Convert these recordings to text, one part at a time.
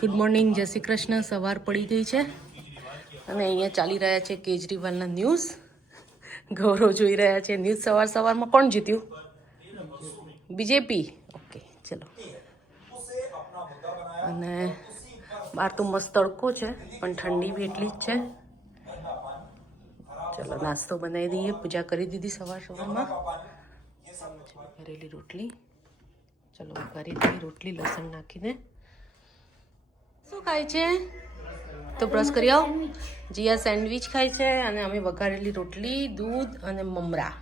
Good morning જય શ્રી કૃષ્ણ. સવાર પડી ગઈ છે. અને અહીંયા ચાલી રહ્યા છે કેજરીવાલના ન્યૂઝ ગૌરવ જોઈ રહ્યા છે ન્યૂઝ સવાર સવારમાં કોણ જીત્યું? બીજેપી ઓકે ચલો. અને બહાર તો મસ્ત તડકો છે, પણ ઠંડી બી એટલી જ છે. ચલો, નાસ્તો બનાવી દઈએ. પૂજા કરી દીધી સવાર સવારમાં. કરેલી રોટલી. ચલો કરી દઈએ રોટલી, લસણ નાખીને. શું ખાય છે? તો બ્રશ કરી આવો. જીયા સેન્ડવિચ ખાય છે અને અમે વઘારેલી રોટલી, દૂધ અને મમરા.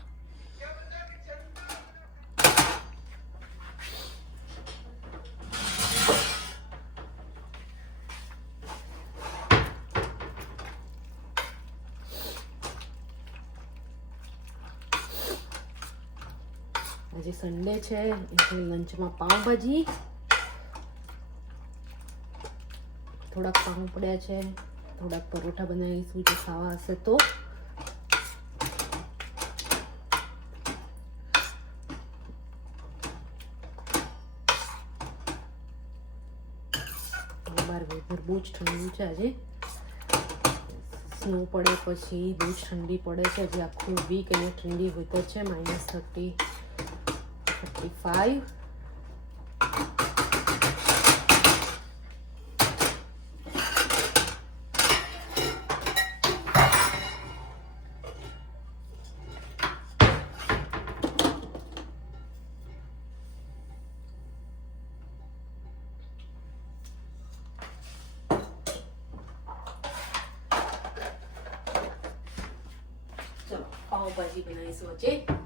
આજે સન્ડે છે, એટલે લંચમાં પાઉંભાજી. થોડાક પાઉં પડ્યા છે. થોડાક પરોઠા બનાવીશું જે ખાવા હશે તો. વેધર બહુ જ ઠંડુ છે આજે. સ્નો પડે પછી બહુ જ ઠંડી પડે છે. આજે આખું વીક અહીંયા ઠંડી વેધર છે. માઇનસ થર્ટી થર્ટી ફાઈવ ચલો પાઉંભાજી બનાવીશું આજે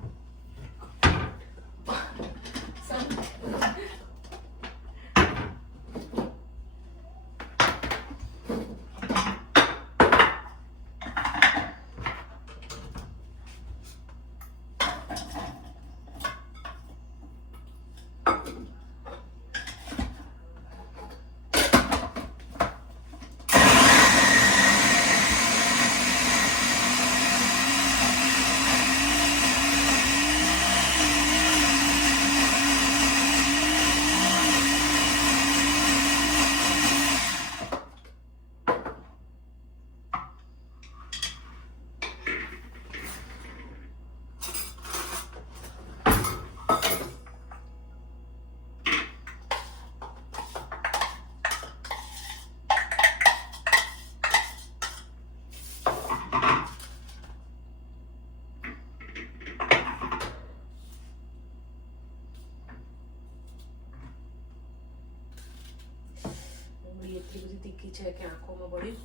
છે કે આંખોમાં બળ્યું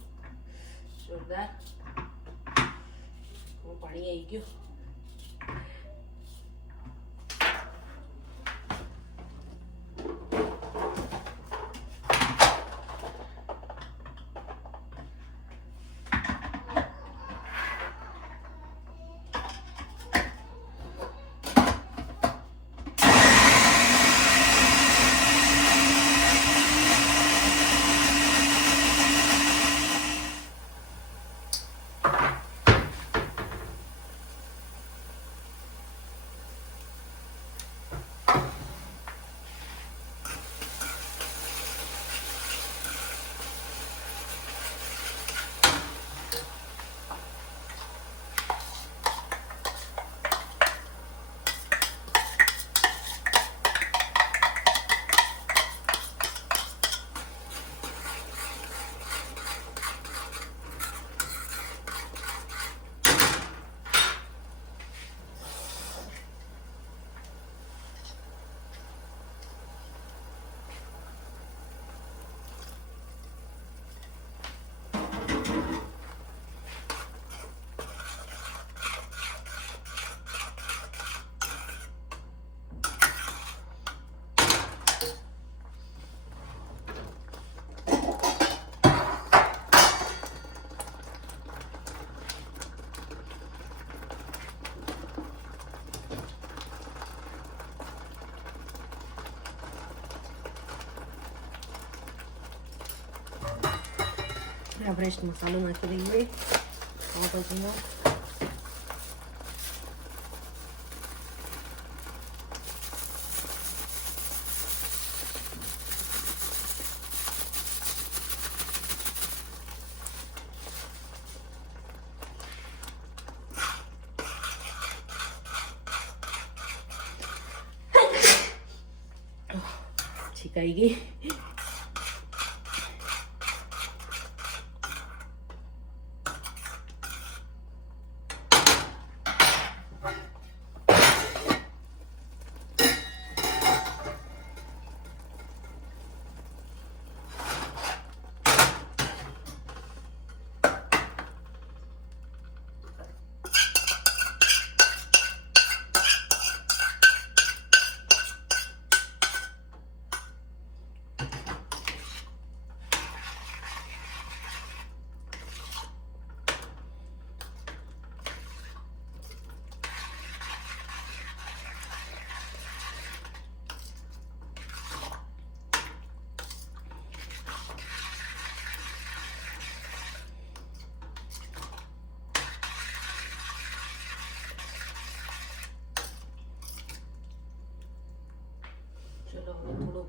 જોરદાર. પાણી આવી ગયું. આપણે મસાલો નાખી દઈએ પાઉંભાજીનો છીકાઈ ગઈ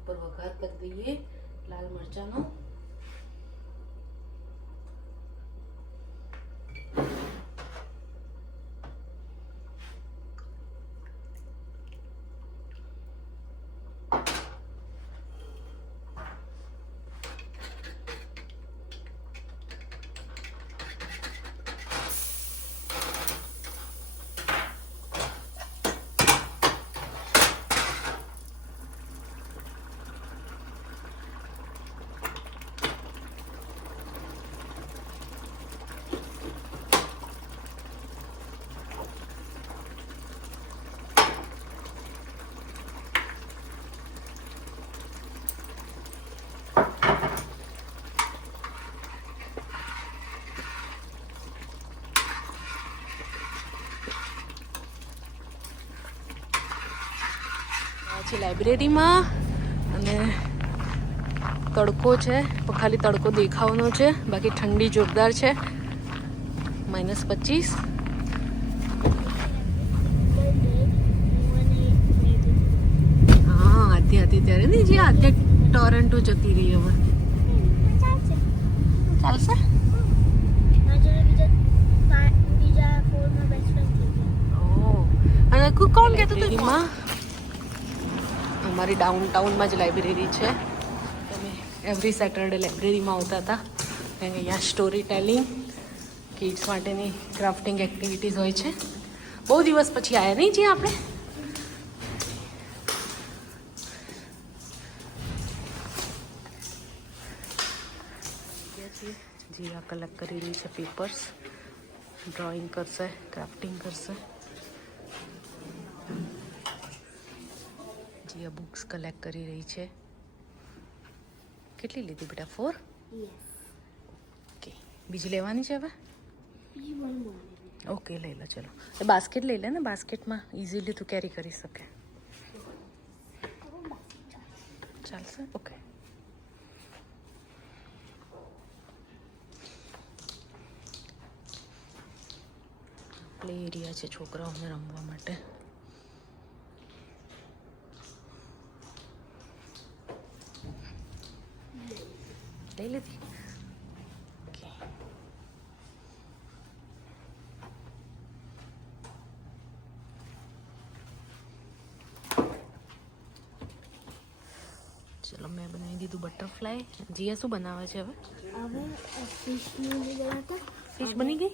ઉપર વઘાર કરી દઈએ લાલ મરચાંનો. આ છે લાઇબ્રેરીમાં. અને તડકો છે ખાલી તડકો દેખાવાનો છે. બાકી ઠંડી જોરદાર છે. માઇનસ પચીસ. હા આધી હતી ત્યારે નહીં જે આધે ટોરેન્ટો જતી રહી હવે. ચાલશે. અને કોણ કહેતું હતું? અમારી ડાઉન ટાઉનમાં જ લાઇબ્રેરી છે. અમે એવરી સેટરડે લાઇબ્રેરીમાં આવતા હતા. અહીંયા સ્ટોરી ટેલિંગ કિડ્સ માટેની ક્રાફ્ટિંગ એક્ટિવિટીઝ હોય છે. બહુ દિવસ પછી આવ્યા નહીં છીએ આપણે? જીવા કલેક્ટ કરી રહી છે પેપર્સ ડ્રોઈંગ કરશે ક્રાફ્ટિંગ કરશે. જીયા બુક્સ કલેક્ટ કરી રહી છે. કેટલી લીધી બેટા? ફોર ઓકે બીજી લેવાની છે હવે? ઓકે લઈ લો ચલો. એ બાસ્કેટ લઈ લે ને બાસ્કેટમાં ઇઝીલી તું કેરી કરી શકે. ચાલશે? ઓકે પ્લે એરિયા છે છોકરાઓને રમવા માટે. ચલો મેં બનાવી દીધું બટરફ્લાય. જીયા શું બનાવે છે હવે? ફિશ બની ગઈ?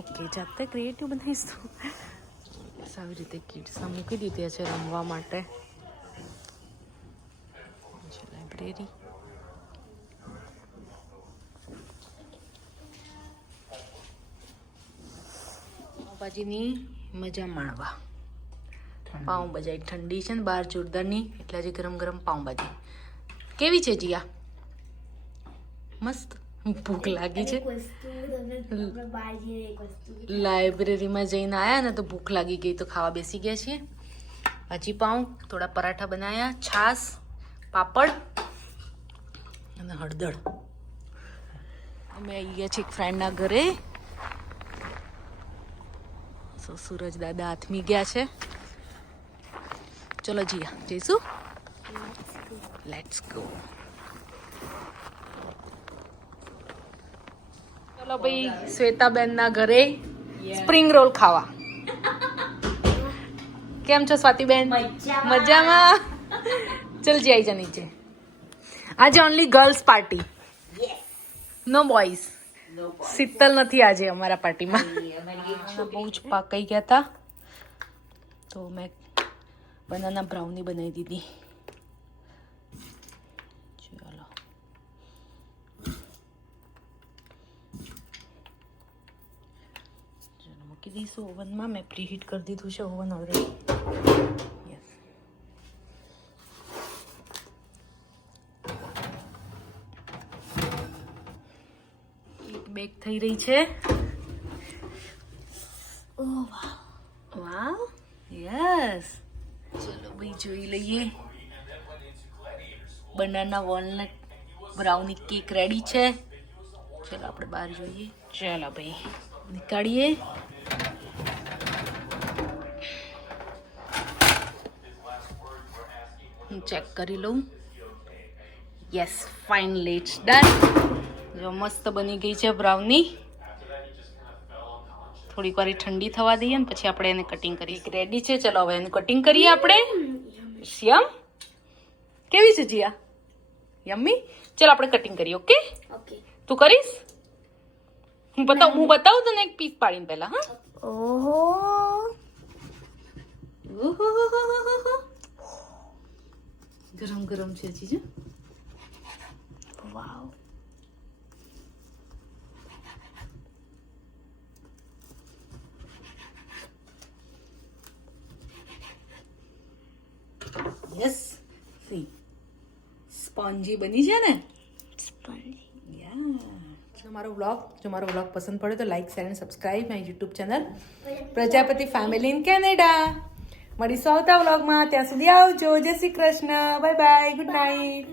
ઓકે જાતે ક્રિએટિવ બનાવીશ. તું આવી રીતે કિડ્સ મૂકી દીધી છે રમવા માટે. લાઇબ્રેરી પાવભાજીની મજા માણવા. પાઉંભાજી ઠંડી છે ને બહાર જોરદારની એટલે આજે ગરમ ગરમ પાઉંભાજી કેવી છે જીયા? મસ્ત. ભૂખ લાગી છે. લાઇબ્રેરીમાં જઈને આવ્યા ને તો ભૂખ લાગી ગઈ તો ખાવા બેસી ગયા છીએ. ભાજી પાઉં થોડા પરાઠા બનાવ્યા છાસ પાપડ અને હળદર. અમે આવી ગયા છીએ એક ફ્રેન્ડના ઘરે. સો સૂરજ દાદા હાથમી ગયા છે. ચલો જીયા જઈશું લેટ્સ ગો ચલો ભાઈ શ્વેતાબેન ના ઘરે સ્પ્રિંગ રોલ ખાવા કેમ છો સ્વાતિબેન મજામાં ચલ જી આવી જા નીચે આજે only girls party no boys Sheetal નથી આજે અમારા પાર્ટીમાં બહુ જ પાકાઈ ગયા હતા તો મેં બનાના બ્રાઉની બનાવી દીધી ચાલો ચાલો મૂકી દઈશું ઓવનમાં મેં પ્રીહીટ કરી દીધું છે ઓવન ઓલરેડી બેગ થઈ રહી છે ઓ વાવ વાવ યસ ચલો જોઈ લઈએ. Banana walnut brownie cake ready છે. ચાલો આપણે બહાર જોઈએ. ચાલો ભાઈ. નીકાળીએ. હું ચેક કરી લઉં. યસ ફાઇન ઇટ્સ ડન જો મસ્ત બની ગઈ છે બ્રાઉની થોડીક વાર એ ઠંડી થવા દઈએ ને પછી આપણે એને કટિંગ કરીએ રેડી છે ચલો હવે એનું કટિંગ કરીએ આપણે. શ્યામ? કેવી છે જીયા? યમ્મી? ચલો આપણે કટિંગ કરીએ ઓકે ઓકે તું કરીશ? હું બતાવું હું બતાવું તને એક પીસ પાડીને પહેલા હા? ઓહો. ઓહોહોહોહો. ગરમ ગરમ છે હજી જો વાવ યસ સી સ્પોન્જી બની છે ને? યા જો મારો વ્લોગ જો મારો વ્લોગ પસંદ પડે તો લાઈક શેર અને subscribe my YouTube channel Prajapati family in Canada મળીશું આવતા વ્લોગમાં ત્યાં સુધી આવજો. Jai Shri Krishna. Bye bye good night